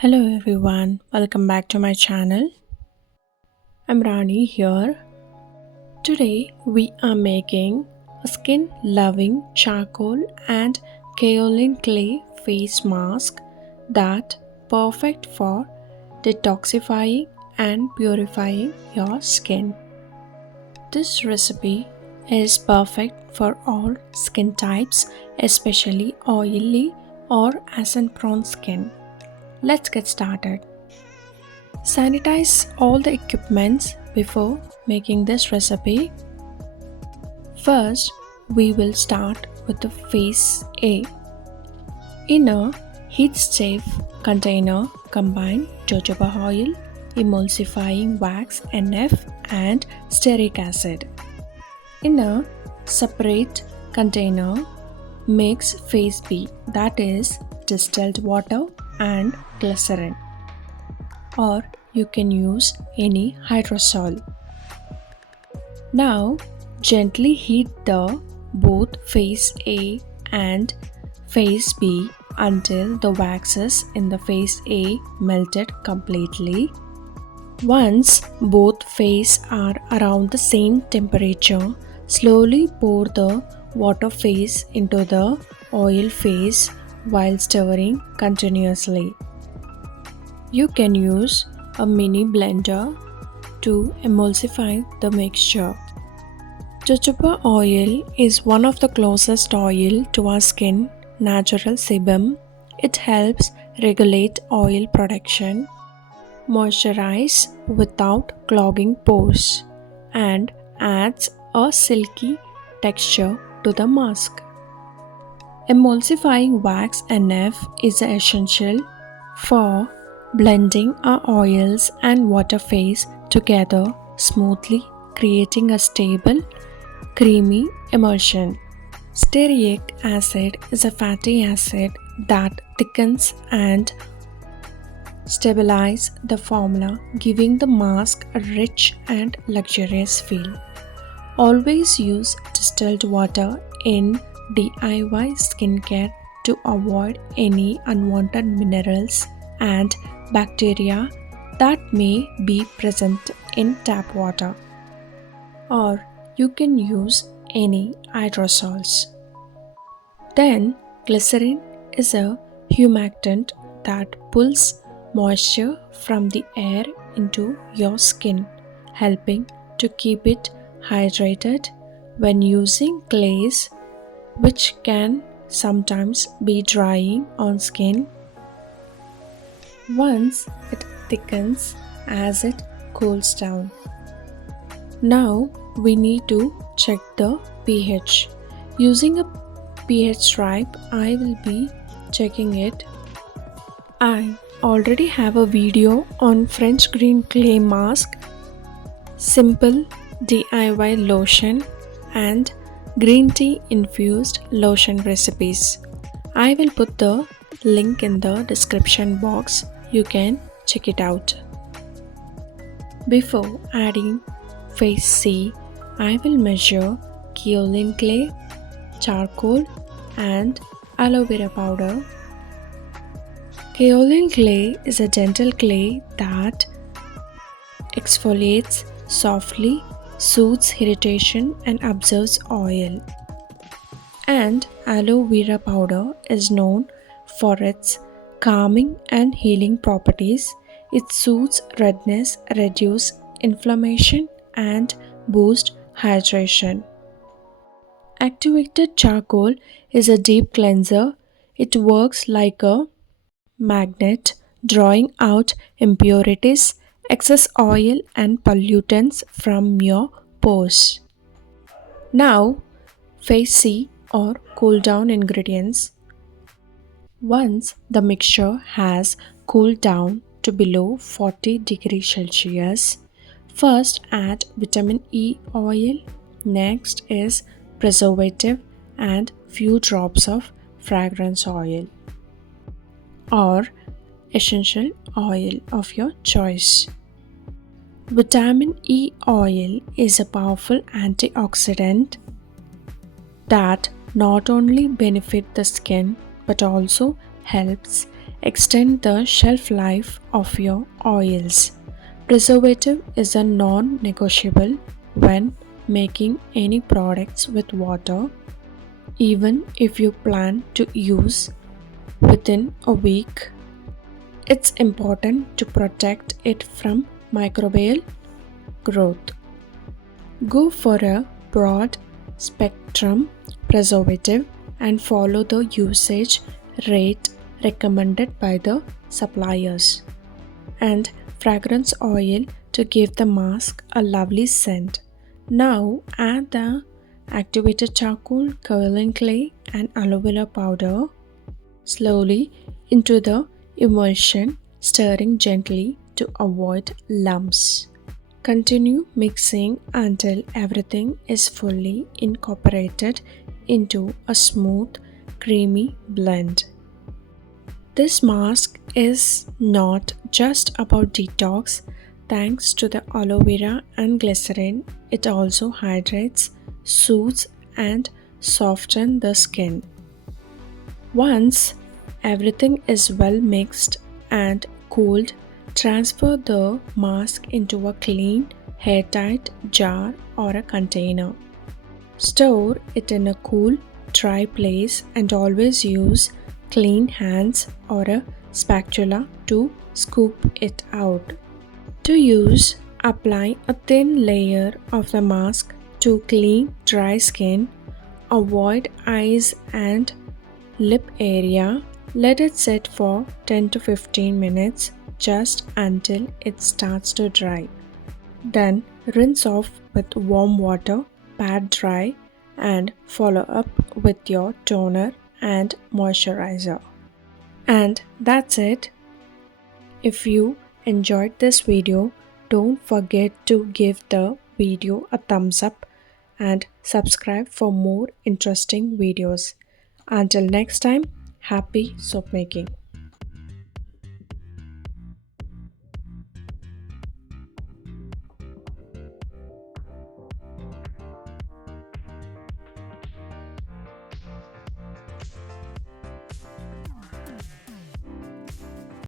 Hello everyone, welcome back to my channel. I'm Rani here. Today we are making a skin loving charcoal and kaolin clay face mask that perfect for detoxifying and purifying your skin. This recipe is perfect for all skin types, especially oily or acid prone skin. Let's get started. Sanitize all the equipments before making this recipe. First, we will start with the phase A. In a heat-safe container, combine jojoba oil, emulsifying wax NF and stearic acid. In a separate container, mix phase B, that is distilled water and glycerine, or you can use any hydrosol. Now gently heat the both phase A and phase B until the waxes in the phase A melted completely. Once both phases are around the same temperature, slowly pour the water phase into the oil phase while stirring continuously. You can use a mini blender to emulsify the mixture. Jojoba oil is one of the closest oil to our skin natural sebum. It helps regulate oil production, moisturize without clogging pores, and adds a silky texture to the mask. Emulsifying wax NF is essential for blending our oils and water phase together smoothly, creating a stable, creamy emulsion. Stearic acid is a fatty acid that thickens and stabilizes the formula, giving the mask a rich and luxurious feel. Always use distilled water in DIY skincare to avoid any unwanted minerals and bacteria that may be present in tap water. Or you can use any hydrosols. Then, glycerine is a humectant that pulls moisture from the air into your skin, helping to keep it hydrated when using glaze, which can sometimes be drying on skin. Once it thickens as it cools down. Now we need to check the pH. Using a pH stripe, I will be checking it. I already have a video on French green clay mask, simple DIY lotion and green tea infused lotion recipes. I will put the link in the description box. You can check it out. Before adding phase C, I will measure kaolin clay, charcoal and aloe vera powder. Kaolin clay is a gentle clay that exfoliates softly, soothes irritation and absorbs oil. And aloe vera powder is known for its calming and healing properties. It soothes redness, reduces inflammation and boosts hydration. Activated charcoal is a deep cleanser. It works like a magnet, drawing out impurities, excess oil and pollutants from your pores. Now, phase C or cool down ingredients. Once the mixture has cooled down to below 40 degrees Celsius, first add vitamin E oil, next is preservative and few drops of fragrance oil or essential oil of your choice. Vitamin E oil is a powerful antioxidant that not only benefits the skin but also helps Extend the shelf life of your oils. Preservative is a non negotiable when making any products with water, even if you plan to use within a week. It's important to protect it from microbial growth. Go for a broad spectrum preservative and follow the usage rate recommended by the suppliers. And fragrance oil to give the mask a lovely scent. Now add the activated charcoal, kaolin clay, and aloe vera powder slowly into the emulsion, stirring gently to avoid lumps. Continue mixing until everything is fully incorporated into a smooth, creamy blend. This mask is not just about detox. Thanks to the aloe vera and glycerine, it also hydrates, soothes, and softens the skin. Once everything is well mixed and cooled, transfer the mask into a clean, airtight jar or a container. Store it in a cool, dry place and always use clean hands or a spatula to scoop it out. To use, apply a thin layer of the mask to clean dry skin. Avoid eyes and lip area. Let it sit for 10 to 15 minutes just until it starts to dry. Then rinse off with warm water, pat dry, and follow up with your toner and moisturizer. And that's it. If you enjoyed this video, don't forget to give the video a thumbs up and subscribe for more interesting videos. Until next time, happy soap making.